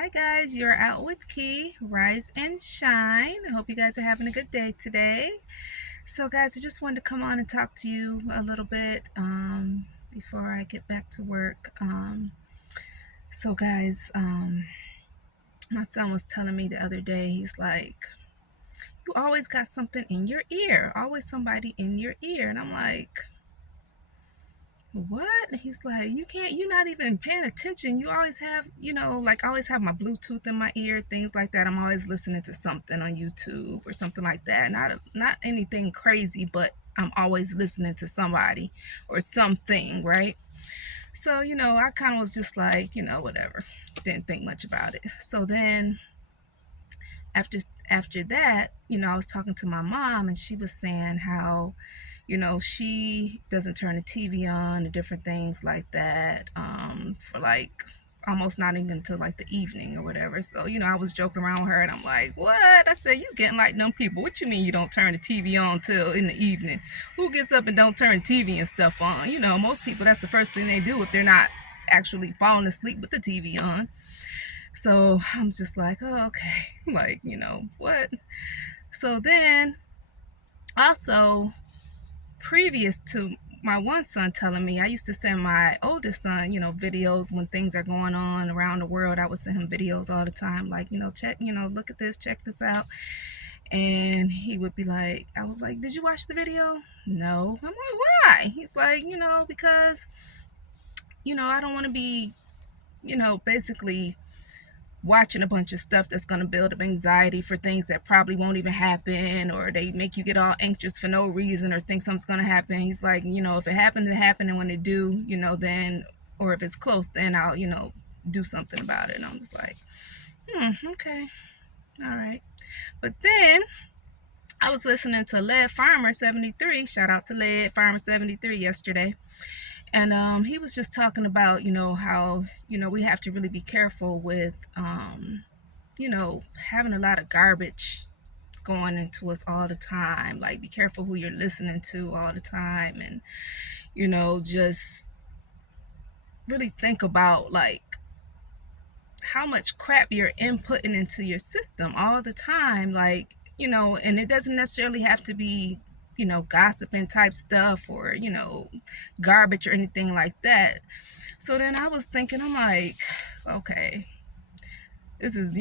Hi guys, you're out with Key. Rise and shine. I hope you guys are having a good day today. So guys, I just wanted to come on and talk to you a little bit before I get back to work. So guys, my son was telling me the other day, he's like, you always got something in your ear, always somebody in your ear. And I'm like, what? He's like, you're not even paying attention. You always have, like I always have my Bluetooth in my ear, things like that. I'm always listening to something on YouTube or something like that. Not anything crazy, but I'm always listening to somebody or something, right? So, I kind of was just like, whatever. Didn't think much about it. So then after after that, I was talking to my mom and she was saying how she doesn't turn the TV on and different things like that for like almost not even until like the evening or whatever. So, I was joking around with her and I'm like, what? I said, you getting like them people. What you mean you don't turn the TV on till in the evening? Who gets up and don't turn the TV and stuff on? Most people, that's the first thing they do if they're not actually falling asleep with the TV on. So I'm just like, oh, okay. Like, what? So then also, previous to my one son telling me, I used to send my oldest son, videos when things are going on around the world. I would send him videos all the time, like, check, look at this, check this out. And he would be like, I was like, did you watch the video? No. I'm like, why? He's like, because, I don't want to be, basically watching a bunch of stuff that's going to build up anxiety for things that probably won't even happen, or they make you get all anxious for no reason or think something's going to happen. He's like, if it happens, it happened, and when it do, then, or if it's close, then I'll, do something about it. And I'm just like, okay, all right. But then I was listening to Lead Farmer 73. Shout out to Lead Farmer 73 yesterday. And he was just talking about, how, we have to really be careful with, having a lot of garbage going into us all the time. Like, be careful who you're listening to all the time. And, just really think about, like, how much crap you're inputting into your system all the time. Like, and it doesn't necessarily have to be gossiping type stuff or, garbage or anything like that. So then I was thinking, I'm like, okay, this is,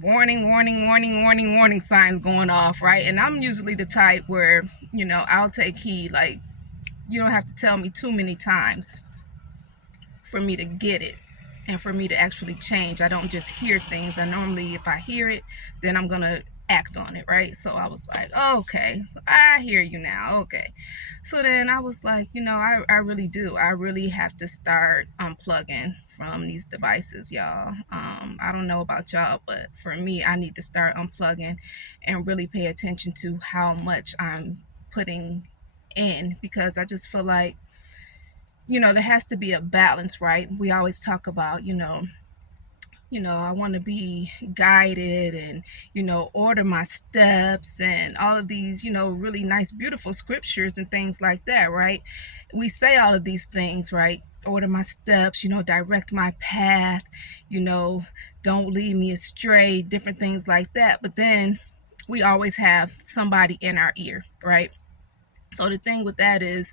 warning signs going off, right? And I'm usually the type where, I'll take heed. Like, you don't have to tell me too many times for me to get it and for me to actually change. I don't just hear things. I normally, if I hear it, then I'm going to act on it, right? So I was like, okay, I hear you now. Okay. So then I was like, I really do. I really have to start unplugging from these devices, y'all. I don't know about y'all, but for me, I need to start unplugging and really pay attention to how much I'm putting in, because I just feel like, there has to be a balance, right? We always talk about, I want to be guided and, order my steps and all of these, really nice, beautiful scriptures and things like that, right? We say all of these things, right? Order my steps, direct my path, don't lead me astray, different things like that. But then we always have somebody in our ear, right? So the thing with that is,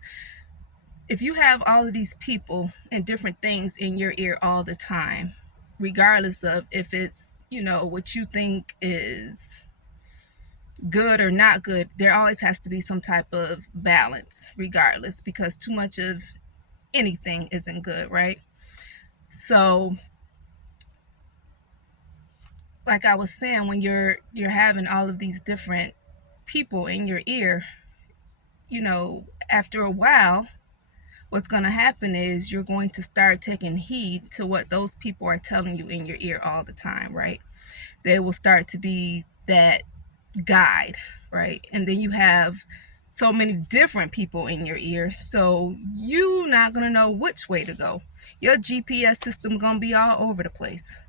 if you have all of these people and different things in your ear all the time, regardless of if it's, what you think is good or not good, there always has to be some type of balance, regardless, because too much of anything isn't good, right? So, like I was saying, when you're having all of these different people in your ear, after a while, what's going to happen is you're going to start taking heed to what those people are telling you in your ear all the time, right? They will start to be that guide, right? And then you have so many different people in your ear, so you're not going to know which way to go. Your GPS system going to be all over the place.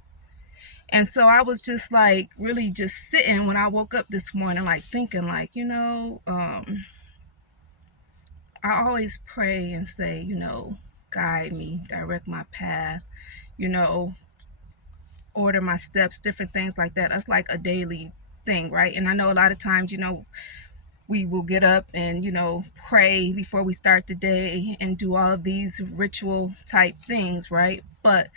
And so I was just like really just sitting when I woke up this morning, like thinking like, I always pray and say, guide me, direct my path, order my steps, different things like that. That's like a daily thing, right? And I know a lot of times, we will get up and, pray before we start the day and do all of these ritual type things, right? But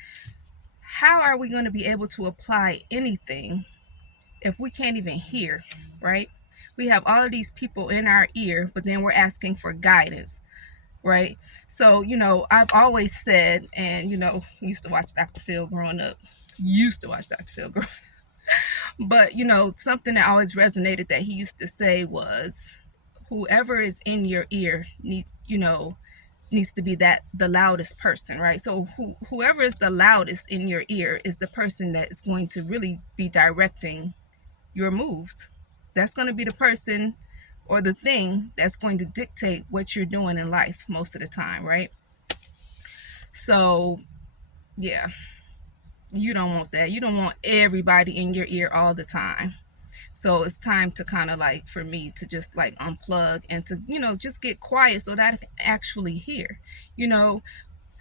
how are we going to be able to apply anything if we can't even hear, right? We have all of these people in our ear, but then we're asking for guidance, right? So, I've always said, and, used to watch Dr. Phil growing up, but, something that always resonated that he used to say was, whoever is in your ear needs to be the loudest person, right? So whoever is the loudest in your ear is the person that is going to really be directing your moves. That's going to be the person or the thing that's going to dictate what you're doing in life most of the time, right? So, yeah, you don't want that. You don't want everybody in your ear all the time. So it's time to kind of like, for me to just like unplug and to, just get quiet so that I can actually hear.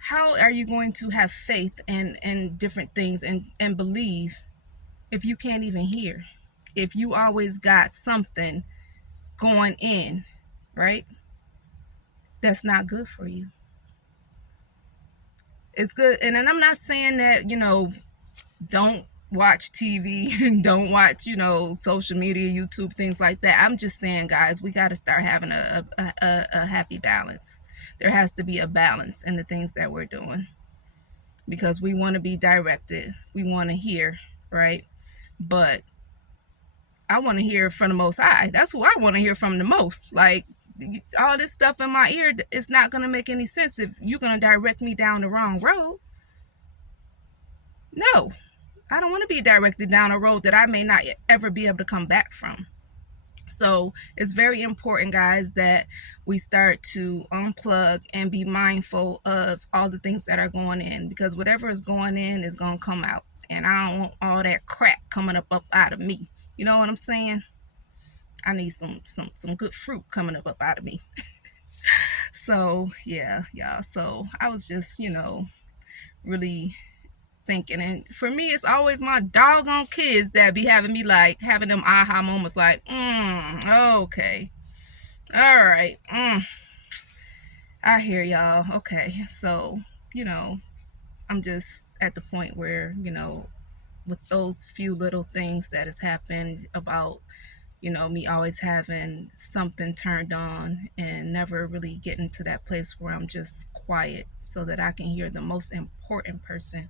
How are you going to have faith and different things and believe if you can't even hear? If you always got something going in, right? That's not good for you. It's good. And I'm not saying that, don't watch TV and don't watch, social media, YouTube, things like that. I'm just saying, guys, we got to start having a happy balance. There has to be a balance in the things that we're doing because we want to be directed. We want to hear, right? But I want to hear from the Most High. That's who I want to hear from the most. Like, all this stuff in my ear, it's not going to make any sense if you're going to direct me down the wrong road. No, I don't want to be directed down a road that I may not ever be able to come back from. So it's very important, guys, that we start to unplug and be mindful of all the things that are going in, because whatever is going in is going to come out. And I don't want all that crap coming up out of me. You know what I'm saying? I need some good fruit coming up out of me. So yeah, y'all. So I was just, really thinking, and for me, it's always my doggone kids that be having me like having them aha moments, like, okay, all right, I hear y'all. Okay, so I'm just at the point where with those few little things that has happened about me always having something turned on and never really getting to that place where I'm just quiet so that I can hear the most important person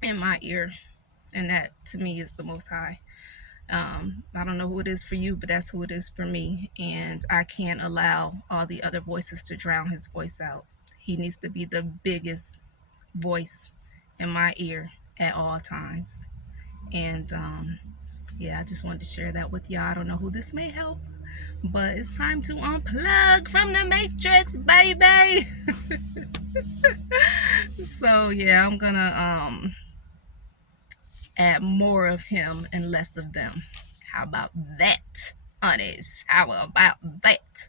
in my ear. And that to me is the Most High. I don't know who it is for you, but that's who it is for me. And I can't allow all the other voices to drown his voice out. He needs to be the biggest voice in my ear at all times. And yeah, I just wanted to share that with y'all. I don't know who this may help, but it's time to unplug from the Matrix, baby. So yeah, I'm gonna add more of him and less of them. How about that, honest? How about that?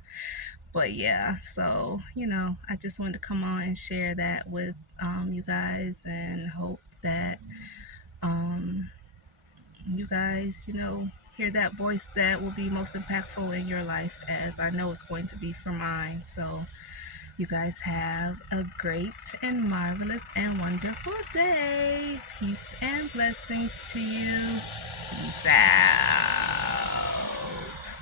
But yeah, so I just wanted to come on and share that with you guys, and hope that you guys, hear that voice that will be most impactful in your life, as I know it's going to be for mine. So you guys have a great and marvelous and wonderful day. Peace and blessings to you. Peace out.